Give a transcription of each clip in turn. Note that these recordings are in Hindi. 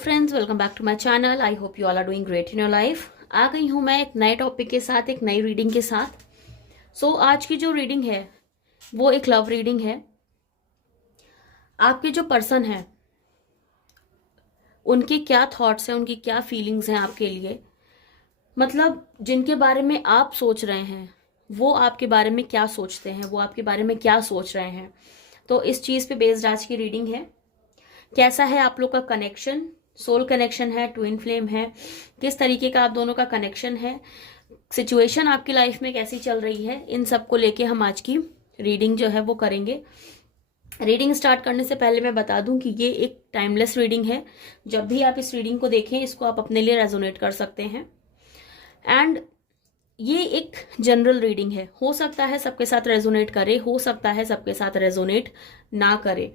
Friends, welcome back to my channel. I hope you all are doing great in your life. आ गई हूँ मैं एक नए टॉपिक के साथ, एक नई रीडिंग के साथ। आज की जो रीडिंग है वो एक लव रीडिंग है। आपके जो पर्सन है उनके क्या थॉट्स हैं, उनकी क्या फीलिंग्स हैं आपके लिए, मतलब जिनके बारे में आप सोच रहे हैं वो आपके बारे में क्या सोचते हैं, वो आपके बारे में क्या सोच रहे हैं। तो इस चीज़ पे बेस्ड आज की रीडिंग है। कैसा है आप लोग का कनेक्शन, सोल कनेक्शन है, ट्विन फ्लेम है, किस तरीके का आप दोनों का कनेक्शन है, सिचुएशन आपकी लाइफ में कैसी चल रही है, इन सब को लेके हम आज की रीडिंग जो है वो करेंगे। रीडिंग स्टार्ट करने से पहले मैं बता दूं कि ये एक टाइमलेस रीडिंग है। जब भी आप इस रीडिंग को देखें इसको आप अपने लिए रेजोनेट कर सकते हैं। एंड ये एक जनरल रीडिंग है, हो सकता है सबके साथ रेजोनेट करे, हो सकता है सबके साथ रेजोनेट ना करे।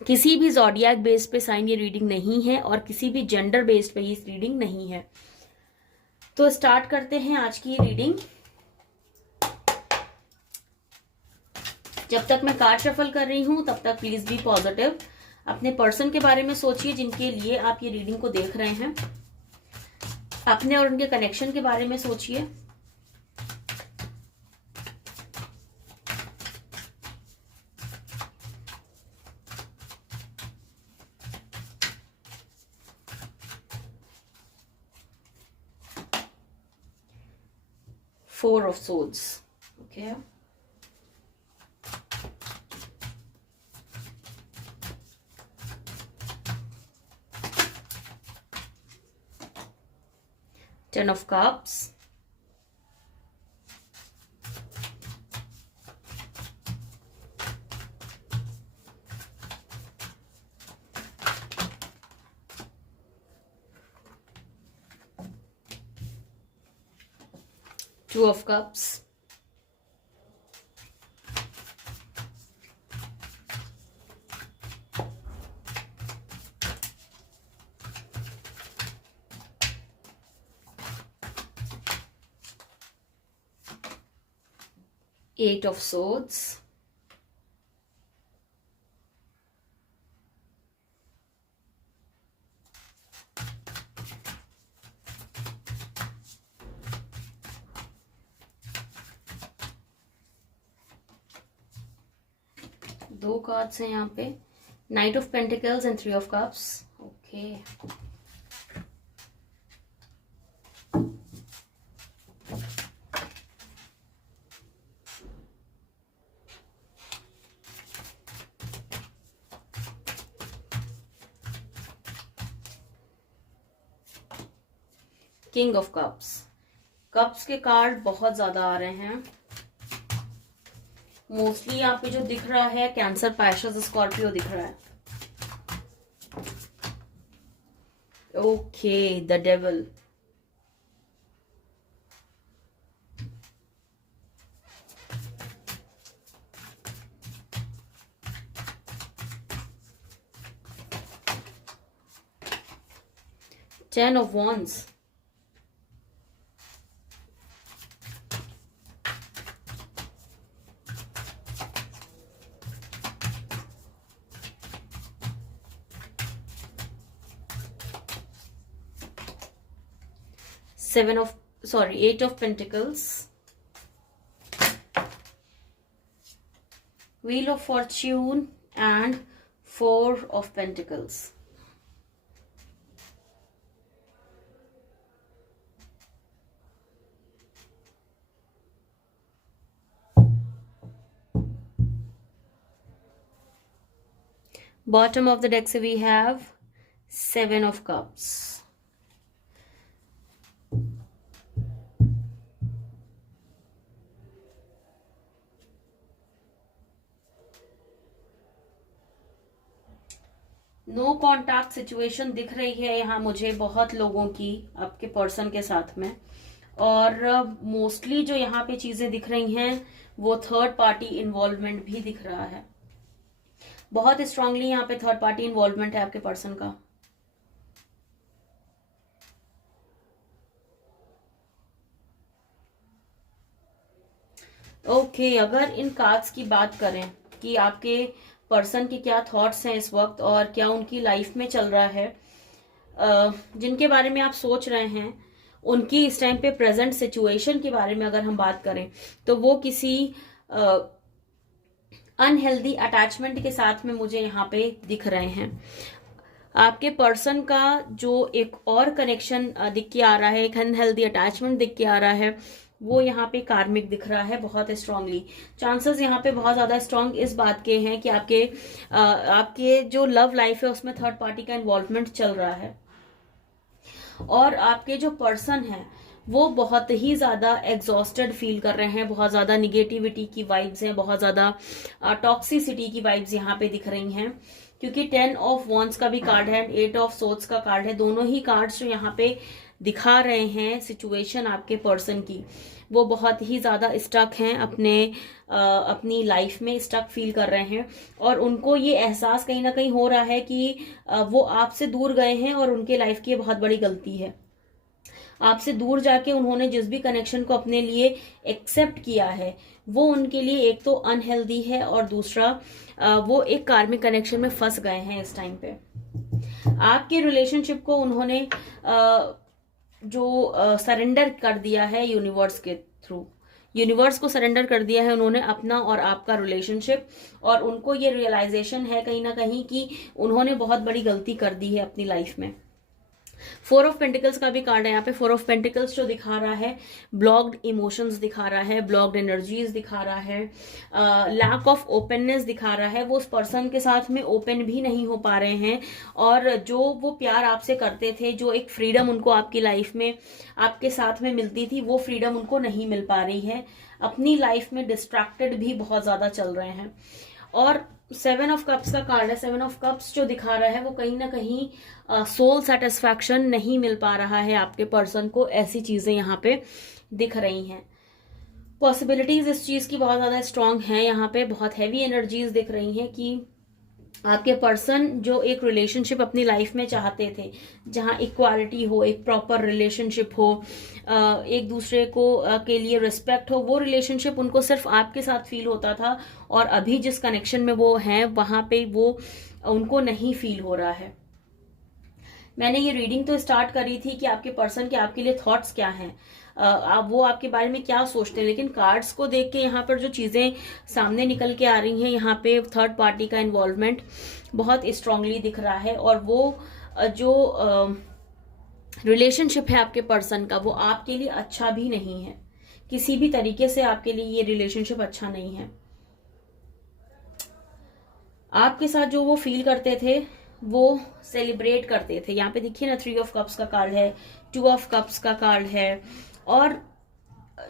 किसी भी जॉडियक बेस पे साइन ये रीडिंग नहीं है और किसी भी जेंडर बेस्ड पे ये रीडिंग नहीं है। तो स्टार्ट करते हैं आज की ये रीडिंग। जब तक मैं कार्ड शफल कर रही हूं तब तक प्लीज बी पॉजिटिव। अपने पर्सन के बारे में सोचिए जिनके लिए आप ये रीडिंग को देख रहे हैं। अपने और उनके कनेक्शन के बारे में सोचिए। Four of Swords. Okay. Ten of Cups. Two of Cups. Eight of Swords. दो कार्ड्स हैं यहाँ पे, night of pentacles and three of cups. Okay, king of cups. Cups के कार्ड बहुत ज्यादा आ रहे हैं। मोस्टली यहाँ पे जो दिख रहा है कैंसर, पैशस, स्कॉर्पियो दिख रहा है। Okay, the devil. Ten of wands. Eight of Pentacles. Wheel of Fortune and Four of Pentacles. Bottom of the deck we have Seven of Cups. No contact situation दिख रही है यहाँ मुझे बहुत लोगों की आपके पर्सन के साथ में। और मोस्टली जो यहाँ पे चीजें दिख रही हैं वो थर्ड पार्टी इन्वॉल्वमेंट भी दिख रहा है। बहुत स्ट्रांगली यहाँ पे थर्ड पार्टी इन्वॉल्वमेंट है आपके पर्सन का। ओके, अगर इन कार्ड्स की बात करें कि आपके पर्सन के क्या थॉट्स हैं इस वक्त और क्या उनकी लाइफ में चल रहा है, जिनके बारे में आप सोच रहे हैं, उनकी इस टाइम पे प्रेजेंट सिचुएशन के बारे में अगर हम बात करें तो वो किसी अनहेल्दी अटैचमेंट के साथ में मुझे यहाँ पे दिख रहे हैं। आपके पर्सन का जो एक और कनेक्शन दिख के आ रहा है, एक अनहेल्दी अटैचमेंट दिख के आ रहा है, वो यहाँ पे कार्मिक दिख रहा है बहुत स्ट्रांगली। चांसेस यहाँ पे बहुत ज्यादा स्ट्रांग इस बात के हैं कि आपके जो लव लाइफ है उसमें थर्ड पार्टी का इन्वॉल्वमेंट चल रहा है और आपके जो पर्सन है वो बहुत ही ज्यादा एग्जॉस्टेड फील कर रहे हैं, बहुत ज्यादा निगेटिविटी की वाइब्स हैं, बहुत ज्यादा टॉक्सिसिटी की वाइब्स यहाँ पे दिख रही हैं, क्योंकि 10 ऑफ वॉन्ड्स का भी कार्ड है, 8 ऑफ सोर्ड्स का कार्ड है। दोनों ही कार्ड्स जो यहाँ पे दिखा रहे हैं सिचुएशन आपके पर्सन की, वो बहुत ही ज्यादा स्टक हैं, अपनी लाइफ में स्टक फील कर रहे हैं और उनको ये एहसास कहीं ना कहीं हो रहा है कि वो आपसे दूर गए हैं और उनके लाइफ की ये बहुत बड़ी गलती है। आपसे दूर जाके उन्होंने जिस भी कनेक्शन को अपने लिए एक्सेप्ट किया है वो उनके लिए एक तो अनहेल्दी है और दूसरा वो एक कार्मिक कनेक्शन में फंस गए हैं इस टाइम पे। आपके रिलेशनशिप को उन्होंने जो सरेंडर कर दिया है यूनिवर्स के थ्रू, यूनिवर्स को सरेंडर कर दिया है उन्होंने अपना और आपका रिलेशनशिप, और उनको ये रियलाइजेशन है कहीं ना कहीं कि उन्होंने बहुत बड़ी गलती कर दी है अपनी लाइफ में। 4 ऑफ पेंटिकल्स का भी कार्ड है यहाँ पे। 4 ऑफ पेंटिकल्स जो दिखा रहा है ब्लॉक्ड इमोशंस दिखा रहा है, ब्लॉक्ड एनर्जीज दिखा रहा है, लैक ऑफ ओपननेस दिखा रहा है। वो उस पर्सन के साथ में ओपन भी नहीं हो पा रहे हैं और जो वो प्यार आपसे करते थे, जो एक फ्रीडम उनको आपकी लाइफ में आपके साथ में मिलती थी, वो फ्रीडम उनको नहीं मिल पा रही है। अपनी लाइफ में डिस्ट्रैक्टेड भी बहुत ज्यादा चल रहे हैं। और 7 ऑफ कप्स का कार्ड है। 7 ऑफ कप्स जो दिखा रहा है वो कहीं ना कहीं सोल सेटिस्फैक्शन नहीं मिल पा रहा है आपके पर्सन को, ऐसी चीजें यहाँ पे दिख रही हैं। पॉसिबिलिटीज इस चीज की बहुत ज्यादा स्ट्रांग है यहाँ पे, बहुत हैवी एनर्जीज दिख रही हैं कि आपके पर्सन जो एक रिलेशनशिप अपनी लाइफ में चाहते थे, जहां इक्वालिटी हो, एक प्रॉपर रिलेशनशिप हो, एक दूसरे को के लिए रिस्पेक्ट हो, वो रिलेशनशिप उनको सिर्फ आपके साथ फील होता था और अभी जिस कनेक्शन में वो हैं वहां पे वो उनको नहीं फील हो रहा है। मैंने ये रीडिंग तो स्टार्ट करी थी कि आपके पर्सन के आपके लिए थॉट्स क्या हैं, वो आपके बारे में क्या सोचते हैं, लेकिन कार्ड्स को देख के यहाँ पर जो चीजें सामने निकल के आ रही हैं, यहाँ पे थर्ड पार्टी का इन्वॉल्वमेंट बहुत स्ट्रांगली दिख रहा है और वो जो रिलेशनशिप है आपके पर्सन का वो आपके लिए अच्छा भी नहीं है, किसी भी तरीके से आपके लिए ये रिलेशनशिप अच्छा नहीं है। आपके साथ जो वो फील करते थे वो सेलिब्रेट करते थे। यहाँ पे देखिए ना 3 ऑफ कप्स का कार्ड है, 2 ऑफ कप्स का कार्ड है, और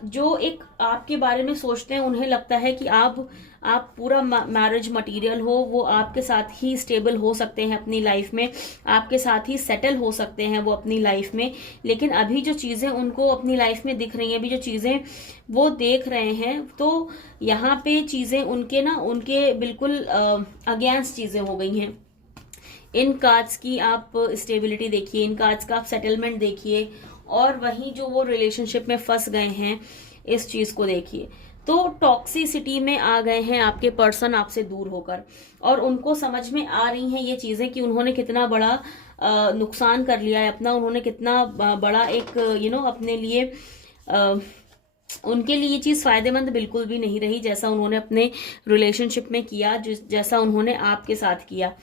जो एक आपके बारे में सोचते हैं उन्हें लगता है कि आप पूरा मैरिज मटेरियल हो, वो आपके साथ ही स्टेबल हो सकते हैं अपनी लाइफ में, आपके साथ ही सेटल हो सकते हैं वो अपनी लाइफ में। लेकिन अभी जो चीजें उनको अपनी लाइफ में दिख रही हैं, अभी जो चीजें वो देख रहे हैं, तो यहाँ पे चीजें उनके बिल्कुल अगेंस्ट चीजें हो गई हैं। इन कार्ड्स की आप स्टेबिलिटी देखिए, इन कार्ड्स का आप सेटलमेंट देखिए, और वहीं जो वो रिलेशनशिप में फंस गए हैं इस चीज को देखिए। तो टॉक्सिसिटी में आ गए हैं आपके पर्सन आपसे दूर होकर, और उनको समझ में आ रही हैं ये चीजें कि उन्होंने कितना बड़ा नुकसान कर लिया है अपना, उन्होंने कितना बड़ा एक अपने लिए उनके लिए ये चीज फायदेमंद बिल्कुल भी नहीं रही, जैसा उन्होंने अपने रिलेशनशिप में किया, जैसा उन्होंने आपके साथ किया।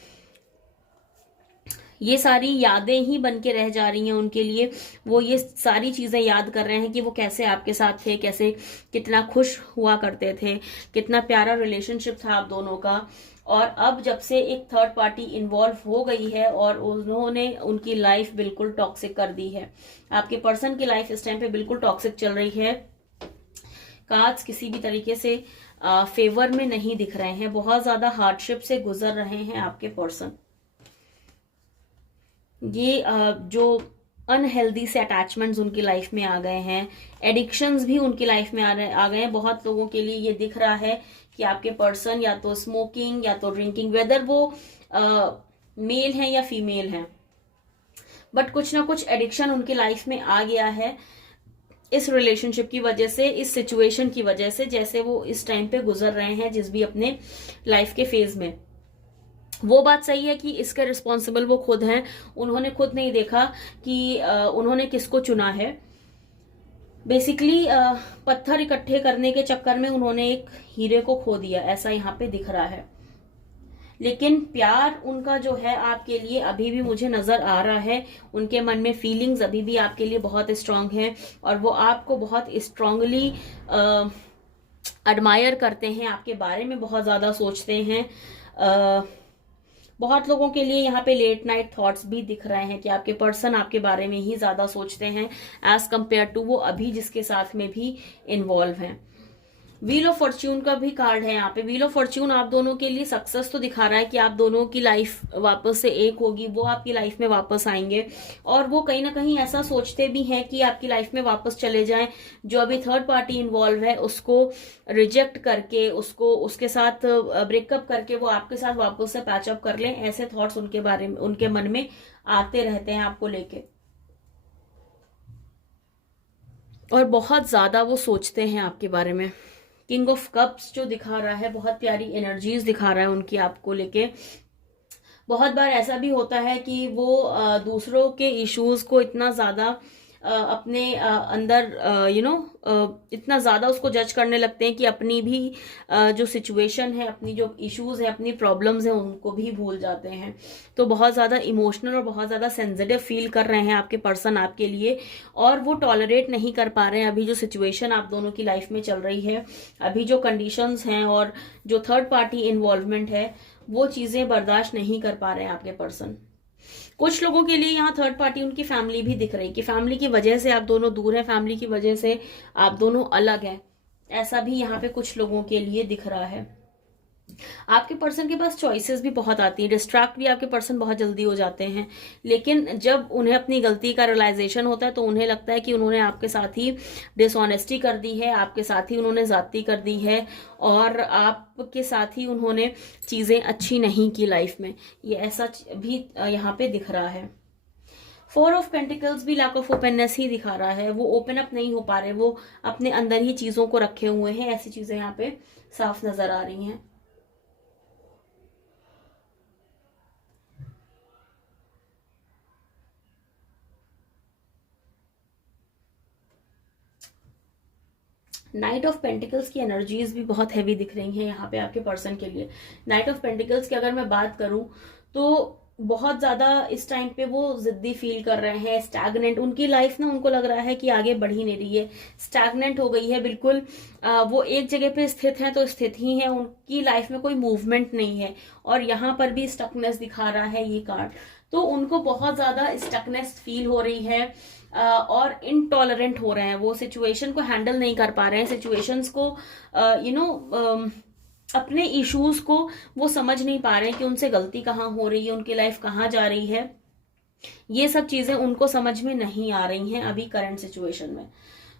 ये सारी यादें ही बन के रह जा रही हैं उनके लिए। वो ये सारी चीजें याद कर रहे हैं कि वो कैसे आपके साथ थे, कैसे कितना खुश हुआ करते थे, कितना प्यारा रिलेशनशिप था आप दोनों का। और अब जब से एक थर्ड पार्टी इन्वॉल्व हो गई है और उन्होंने उनकी लाइफ बिल्कुल टॉक्सिक कर दी है, आपके पर्सन की लाइफ इस टाइम पे बिल्कुल टॉक्सिक चल रही है। कार्ड्स किसी भी तरीके से फेवर में नहीं दिख रहे हैं, बहुत ज्यादा हार्डशिप से गुजर रहे हैं आपके पर्सन। ये जो अनहेल्दी से अटैचमेंट्स उनकी लाइफ में आ गए हैं, एडिक्शंस भी उनकी लाइफ में आ गए हैं। बहुत लोगों के लिए ये दिख रहा है कि आपके पर्सन या तो स्मोकिंग या तो ड्रिंकिंग, वेदर वो मेल हैं या फीमेल हैं, बट कुछ ना कुछ एडिक्शन उनकी लाइफ में आ गया है इस रिलेशनशिप की वजह से, इस सिचुएशन की वजह से, जैसे वो इस टाइम पे गुजर रहे हैं जिस भी अपने लाइफ के फेज में। वो बात सही है कि इसके रिस्पॉन्सिबल वो खुद हैं। उन्होंने खुद नहीं देखा कि उन्होंने किसको चुना है। बेसिकली पत्थर इकट्ठे करने के चक्कर में उन्होंने एक हीरे को खो दिया, ऐसा यहाँ पे दिख रहा है। लेकिन प्यार उनका जो है आपके लिए अभी भी मुझे नजर आ रहा है। उनके मन में फीलिंग्स अभी भी आपके लिए बहुत स्ट्रांग है और वो आपको बहुत स्ट्रांगली एडमायर करते हैं, आपके बारे में बहुत ज्यादा सोचते हैं। बहुत लोगों के लिए यहाँ पे लेट नाइट थॉट्स भी दिख रहे हैं कि आपके पर्सन आपके बारे में ही ज्यादा सोचते हैं एज कंपेयर टू वो अभी जिसके साथ में भी इन्वॉल्व हैं। व्हील ऑफ फॉर्च्यून का भी कार्ड है यहाँ पे। व्हील ऑफ फॉर्च्यून आप दोनों के लिए सक्सेस तो दिखा रहा है कि आप दोनों की लाइफ वापस से एक होगी, वो आपकी लाइफ में वापस आएंगे और वो कहीं ना कहीं ऐसा सोचते भी हैं कि आपकी लाइफ में वापस चले जाएं। जो अभी थर्ड पार्टी इन्वॉल्व है उसको रिजेक्ट करके, उसको उसके साथ ब्रेकअप करके वो आपके साथ वापस से पैचअप कर लें, ऐसे थॉट्स उनके बारे में, उनके मन में आते रहते हैं आपको लेके। और बहुत ज्यादा वो सोचते हैं आपके बारे में। किंग ऑफ कप्स जो दिखा रहा है, बहुत प्यारी एनर्जीज दिखा रहा है उनकी आपको लेके। बहुत बार ऐसा भी होता है कि वो दूसरों के इश्यूज को इतना ज्यादा अपने अंदर इतना ज्यादा उसको जज करने लगते हैं कि अपनी भी जो सिचुएशन है, अपनी जो इश्यूज है, अपनी प्रॉब्लम्स हैं, उनको भी भूल जाते हैं। तो बहुत ज्यादा इमोशनल और बहुत ज्यादा सेंसिटिव फील कर रहे हैं आपके पर्सन आपके लिए और वो टॉलरेट नहीं कर पा रहे हैं अभी जो सिचुएशन आप दोनों की लाइफ में चल रही है, अभी जो कंडीशंस हैं और जो थर्ड पार्टी इन्वॉल्वमेंट है, वो चीजें बर्दाश्त नहीं कर पा रहे हैं आपके पर्सन। कुछ लोगों के लिए यहाँ थर्ड पार्टी उनकी फैमिली भी दिख रही है कि फैमिली की वजह से आप दोनों दूर हैं, फैमिली की वजह से आप दोनों अलग हैं, ऐसा भी यहाँ पे कुछ लोगों के लिए दिख रहा है। आपके पर्सन के पास चॉइसेस भी बहुत आती हैं, डिस्ट्रैक्ट भी आपके पर्सन बहुत जल्दी हो जाते हैं, लेकिन जब उन्हें अपनी गलती का रियलाइजेशन होता है तो उन्हें लगता है कि उन्होंने आपके साथ ही डिसऑनेस्टी कर दी है, आपके साथ ही उन्होंने ज्यादती कर दी है और आपके साथ ही उन्होंने चीजें अच्छी नहीं की लाइफ में। ये ऐसा भी यहाँ पे दिख रहा है। फोर ऑफ पेंटिकल्स भी लैक ऑफ ओपननेस ही दिखा रहा है। वो ओपन अप नहीं हो पा रहे, वो अपने अंदर ही चीजों को रखे हुए हैं, ऐसी चीजें यहाँ पे साफ नजर आ रही हैं। नाइट ऑफ पेंटिकल्स की एनर्जीज भी बहुत हैवी दिख रही हैं यहाँ पे आपके पर्सन के लिए। नाइट ऑफ पेंटिकल्स की अगर मैं बात करूं तो बहुत ज्यादा इस टाइम पे वो जिद्दी फील कर रहे हैं, स्टैग्नेंट उनकी लाइफ ना, उनको लग रहा है कि आगे बढ़ ही नहीं रही है, स्टैग्नेंट हो गई है बिल्कुल। वो एक जगह पे स्थित हैं तो स्थित ही हैं, उनकी लाइफ में कोई मूवमेंट नहीं है और यहाँ पर भी स्टकनेस दिखा रहा है ये कार्ड। तो उनको बहुत ज्यादा स्टकनेस फील हो रही है और इनटॉलरेंट हो रहे हैं, वो सिचुएशन को हैंडल नहीं कर पा रहे हैं, सिचुएशंस को अपने इश्यूज को वो समझ नहीं पा रहे हैं कि उनसे गलती कहाँ हो रही है, उनकी लाइफ कहाँ जा रही है। ये सब चीजें उनको समझ में नहीं आ रही हैं अभी करंट सिचुएशन में।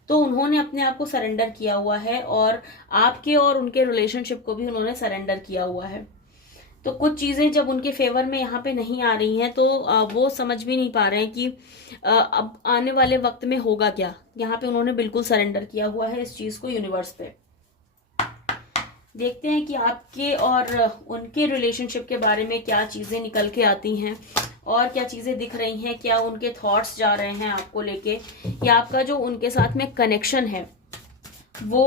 तो उन्होंने अपने आप को सरेंडर किया हुआ है और आपके और उनके रिलेशनशिप को भी उन्होंने सरेंडर किया हुआ है। तो कुछ चीजें जब उनके फेवर में यहाँ पे नहीं आ रही हैं तो वो समझ भी नहीं पा रहे हैं कि अब आने वाले वक्त में होगा क्या। यहाँ पे उन्होंने बिल्कुल सरेंडर किया हुआ है इस चीज को यूनिवर्स पे। देखते हैं कि आपके और उनके रिलेशनशिप के बारे में क्या चीजें निकल के आती हैं और क्या चीजें दिख रही हैं, क्या उनके थॉट्स जा रहे हैं आपको लेके, या आपका जो उनके साथ में कनेक्शन है वो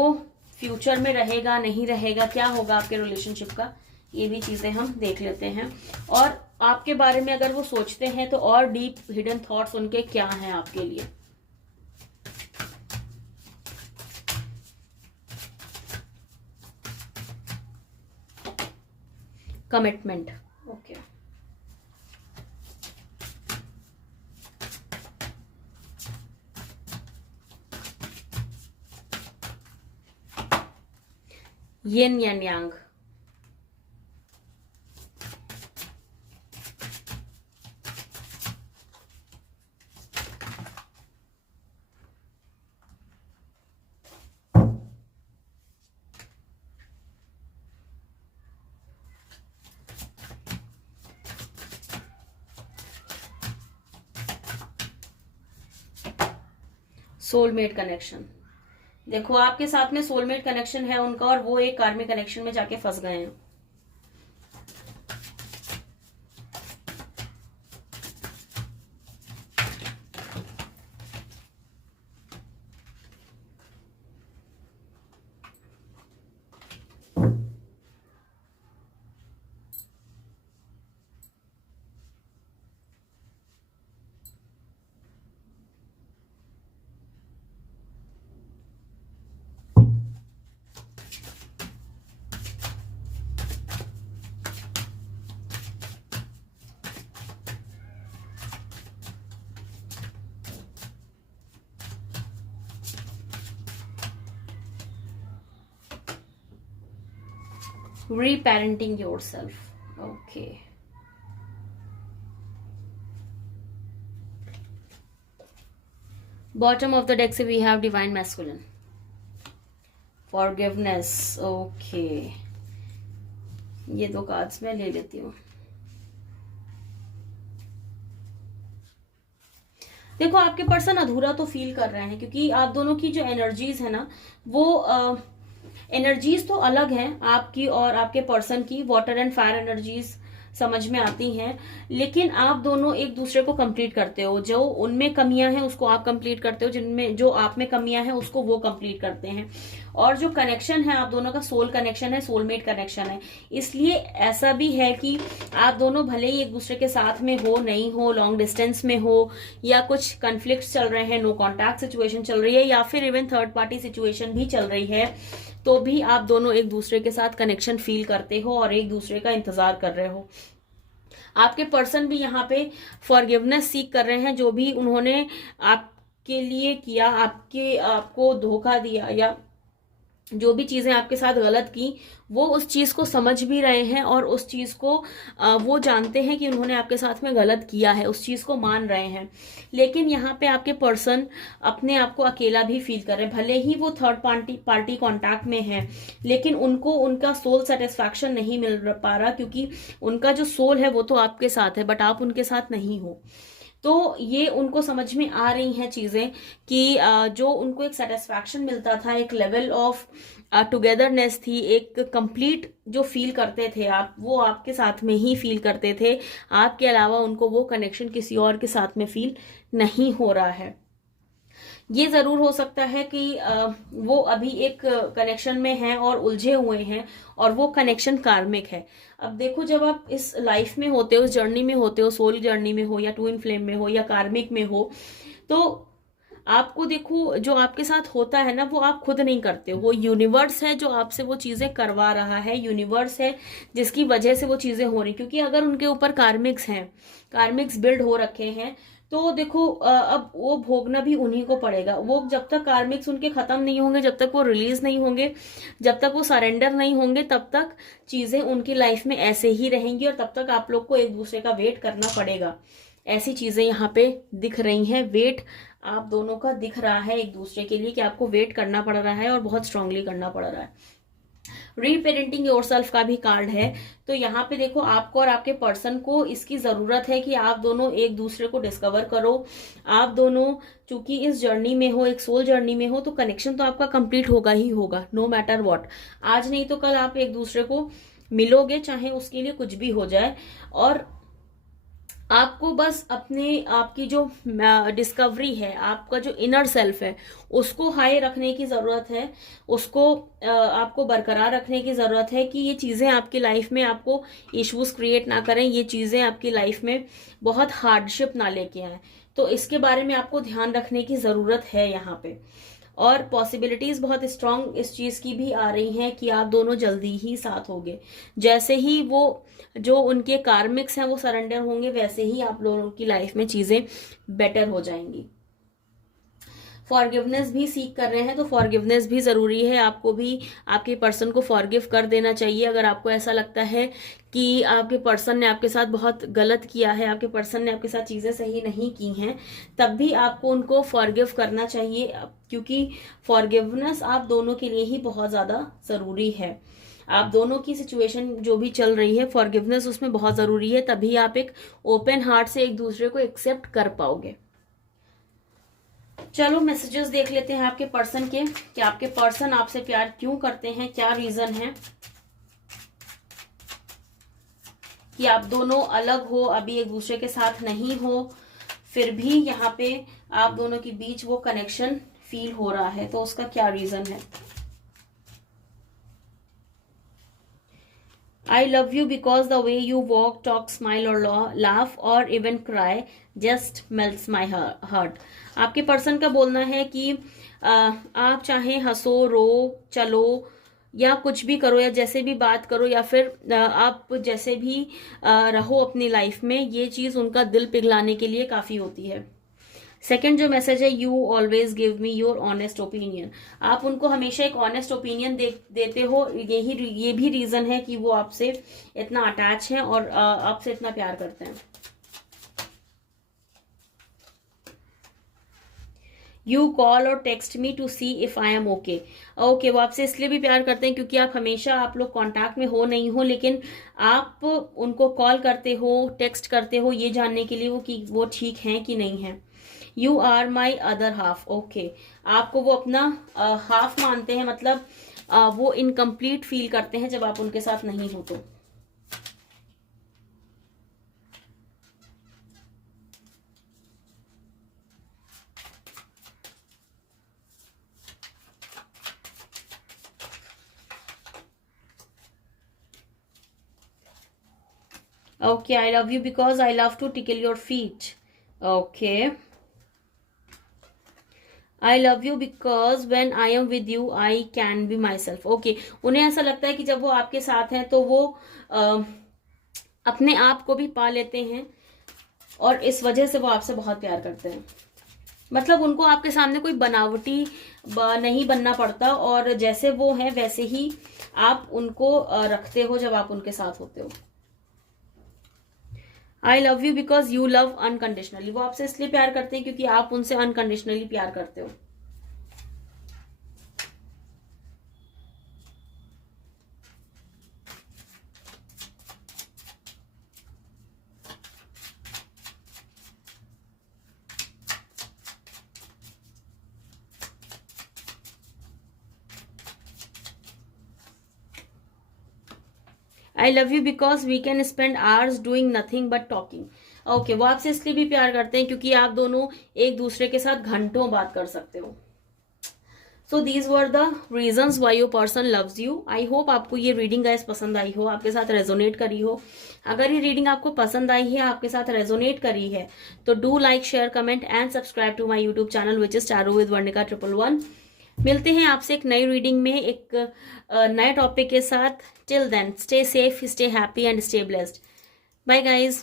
फ्यूचर में रहेगा नहीं रहेगा, क्या होगा आपके रिलेशनशिप का, ये भी चीजें हम देख लेते हैं। और आपके बारे में अगर वो सोचते हैं तो और डीप हिडन थॉट्स उनके क्या हैं आपके लिए। Commitment, okay. येन या यांग, सोलमेट कनेक्शन। देखो आपके साथ में सोलमेट कनेक्शन है उनका और वो एक कार्मिक कनेक्शन में जाके फंस गए हैं। Reparenting yourself, okay. Bottom of the deck से we have divine masculine, forgiveness, okay. ये 2 कार्ड्स मैं ले लेती हूँ। देखो, आपके पर्सन अधूरा तो फील कर रहे हैं, क्योंकि आप दोनों की जो एनर्जीज है ना, वो एनर्जीज तो अलग हैं आपकी और आपके पर्सन की। वाटर एंड फायर एनर्जीज समझ में आती हैं, लेकिन आप दोनों एक दूसरे को कंप्लीट करते हो। जो उनमें कमियां हैं उसको आप कंप्लीट करते हो, जिनमें जो आप में कमियां हैं उसको वो कंप्लीट करते हैं। और जो कनेक्शन है आप दोनों का सोल कनेक्शन है, सोलमेट कनेक्शन है। इसलिए ऐसा भी है कि आप दोनों भले ही एक दूसरे के साथ में हो, नहीं हो, लॉन्ग डिस्टेंस में हो, या कुछ कन्फ्लिक्ट चल रहे हैं, नो कॉन्टैक्ट सिचुएशन चल रही है, या फिर इवन थर्ड पार्टी सिचुएशन भी चल रही है, तो भी आप दोनों एक दूसरे के साथ कनेक्शन फील करते हो और एक दूसरे का इंतजार कर रहे हो। आपके पर्सन भी यहाँ पे फॉरगिवनेस सीख कर रहे हैं, जो भी उन्होंने आपके लिए किया, आपको धोखा दिया, या जो भी चीजें आपके साथ गलत की, वो उस चीज को समझ भी रहे हैं और उस चीज को वो जानते हैं कि उन्होंने आपके साथ में गलत किया है, उस चीज को मान रहे हैं। लेकिन यहाँ पे आपके पर्सन अपने आप को अकेला भी फील कर रहे हैं। भले ही वो थर्ड पार्टी कांटेक्ट में है, लेकिन उनको उनका सोल सेटिस्फैक्शन नहीं मिल पा रहा, क्योंकि उनका जो सोल है वो तो आपके साथ है, बट आप उनके साथ नहीं हो। तो ये उनको समझ में आ रही हैं चीजें कि जो उनको एक सेटिस्फैक्शन मिलता था, एक लेवल ऑफ टुगेदरनेस थी, एक कंप्लीट जो फील करते थे आप, वो आपके साथ में ही फील करते थे। आपके अलावा उनको वो कनेक्शन किसी और के साथ में फील नहीं हो रहा है। ये जरूर हो सकता है कि वो अभी एक कनेक्शन में हैं और उलझे हुए हैं, और वो कनेक्शन कार्मिक है। अब देखो, जब आप इस लाइफ में होते हो, इस जर्नी में होते हो, सोल जर्नी में हो, या ट्विन फ्लेम में हो, या कार्मिक में हो, तो आपको देखो जो आपके साथ होता है ना, वो आप खुद नहीं करते हो। वो यूनिवर्स है जो आपसे वो चीजें करवा रहा है, यूनिवर्स है जिसकी वजह से वो चीजें हो रही। क्योंकि अगर उनके ऊपर कार्मिक्स हैं, कार्मिक्स बिल्ड हो रखे हैं, तो देखो अब वो भोगना भी उन्हीं को पड़ेगा। वो जब तक कार्मिक्स उनके खत्म नहीं होंगे, जब तक वो रिलीज नहीं होंगे, जब तक वो सरेंडर नहीं होंगे, तब तक चीजें उनकी लाइफ में ऐसे ही रहेंगी, और तब तक आप लोग को एक दूसरे का वेट करना पड़ेगा। ऐसी चीजें यहाँ पे दिख रही हैं। वेट आप दोनों का दिख रहा है एक दूसरे के लिए, कि आपको वेट करना पड़ रहा है और बहुत स्ट्रांगली करना पड़ रहा है। रीपेरेंटिंग योरसेल्फ का भी कार्ड है। तो यहाँ पे देखो, आपको और आपके पर्सन को इसकी जरूरत है कि आप दोनों एक दूसरे को डिस्कवर करो। आप दोनों चूंकि इस जर्नी में हो, एक सोल जर्नी में हो, तो कनेक्शन तो आपका कंप्लीट होगा ही होगा, नो मैटर व्हाट। आज नहीं तो कल आप एक दूसरे को मिलोगे, चाहे उसके लिए कुछ भी हो जाए। और आपको बस अपने आपकी जो डिस्कवरी है, आपका जो इनर सेल्फ है, उसको हाई रखने की जरूरत है, उसको आपको बरकरार रखने की जरूरत है, कि ये चीजें आपकी लाइफ में आपको इश्यूज क्रिएट ना करें, ये चीजें आपकी लाइफ में बहुत हार्डशिप ना लेके आए। तो इसके बारे में आपको ध्यान रखने की जरूरत है यहाँ पे। और पॉसिबिलिटीज बहुत स्ट्रांग इस चीज की भी आ रही हैं कि आप दोनों जल्दी ही साथ होंगे। जैसे ही वो जो उनके कार्मिक्स हैं वो सरेंडर होंगे, वैसे ही आप लोगों की लाइफ में चीजें बेटर हो जाएंगी। फॉरगिवनेस भी सीख कर रहे हैं, तो फॉरगिवनेस भी जरूरी है। आपको भी आपके पर्सन को फॉरगिव कर देना चाहिए। अगर आपको ऐसा लगता है कि आपके पर्सन ने आपके साथ बहुत गलत किया है, आपके पर्सन ने आपके साथ चीजें सही नहीं की हैं, तब भी आपको उनको फॉरगिव करना चाहिए, क्योंकि फॉरगिवनेस आप दोनों के लिए ही बहुत ज्यादा जरूरी है। आप दोनों की सिचुएशन जो भी चल रही है, फॉरगिवनेस उसमें बहुत जरूरी है। तभी आप एक ओपन हार्ट से एक दूसरे को एक्सेप्ट कर पाओगे। चलो मैसेजेस देख लेते हैं आपके पर्सन के, कि आपके पर्सन आपसे प्यार क्यों करते हैं, क्या रीजन है कि आप दोनों अलग हो, अभी एक दूसरे के साथ नहीं हो, फिर भी यहाँ पे आप दोनों के बीच वो कनेक्शन फील हो रहा है, तो उसका क्या रीजन है। I love you because the way you walk, talk, smile or laugh or even cry just melts my heart. आपके पर्सन का बोलना है कि आप चाहे हंसो, रो, चलो, या कुछ भी करो, या जैसे भी बात करो, या फिर आप जैसे भी रहो अपनी लाइफ में, ये चीज उनका दिल पिघलाने के लिए काफी होती है। सेकेंड जो मैसेज है, you always give me your honest opinion. आप उनको हमेशा एक ऑनेस्ट ओपिनियन देते हो। ये भी रीजन है कि वो आपसे इतना अटैच हैं और आपसे इतना प्यार करते हैं। यू कॉल और text me to see if I am okay. Okay, वो आपसे इसलिए भी प्यार करते हैं क्योंकि आप हमेशा, आप लोग कांटेक्ट में हो नहीं हो, लेकिन आप उनको कॉल करते हो, टेक्स्ट करते हो, ये जानने के लिए कि वो ठीक हैं कि नहीं है। You are my other half. Okay, आपको वो अपना हाफ मानते हैं, मतलब वो इनकम्प्लीट फील करते हैं जब आप उनके साथ नहीं हो तो। Okay, I love you because I love to tickle your feet. Okay. I love you because when I am with you I can be myself. Okay, उन्हें ऐसा लगता है कि जब वो आपके साथ हैं तो वो अपने आप को भी पा लेते हैं और इस वजह से वो आपसे बहुत प्यार करते हैं। मतलब उनको आपके सामने कोई बनावटी नहीं बनना पड़ता और जैसे वो हैं वैसे ही आप उनको रखते हो जब आप उनके साथ होते हो। I love you because you love unconditionally. वो आपसे इसलिए प्यार करते हैं क्योंकि आप उनसे अनकंडीशनली प्यार करते हो। I love you because we can spend hours doing nothing but talking. Okay, वो आपसे इसलिए भी प्यार करते हैं क्योंकि आप दोनों एक दूसरे के साथ घंटों बात कर सकते हो। So these were the reasons why your person loves you. I hope आपको ये रीडिंग गाइस पसंद आई हो, आपके साथ रेजोनेट करी हो। अगर ये रीडिंग आपको पसंद आई है, आपके साथ रेजोनेट करी है, तो do like, share, comment and subscribe to my YouTube channel which is tarot with Varnika 111। मिलते हैं आपसे एक नई रीडिंग में एक नए टॉपिक के साथ। Till then stay safe, stay happy and stay blessed. Bye guys.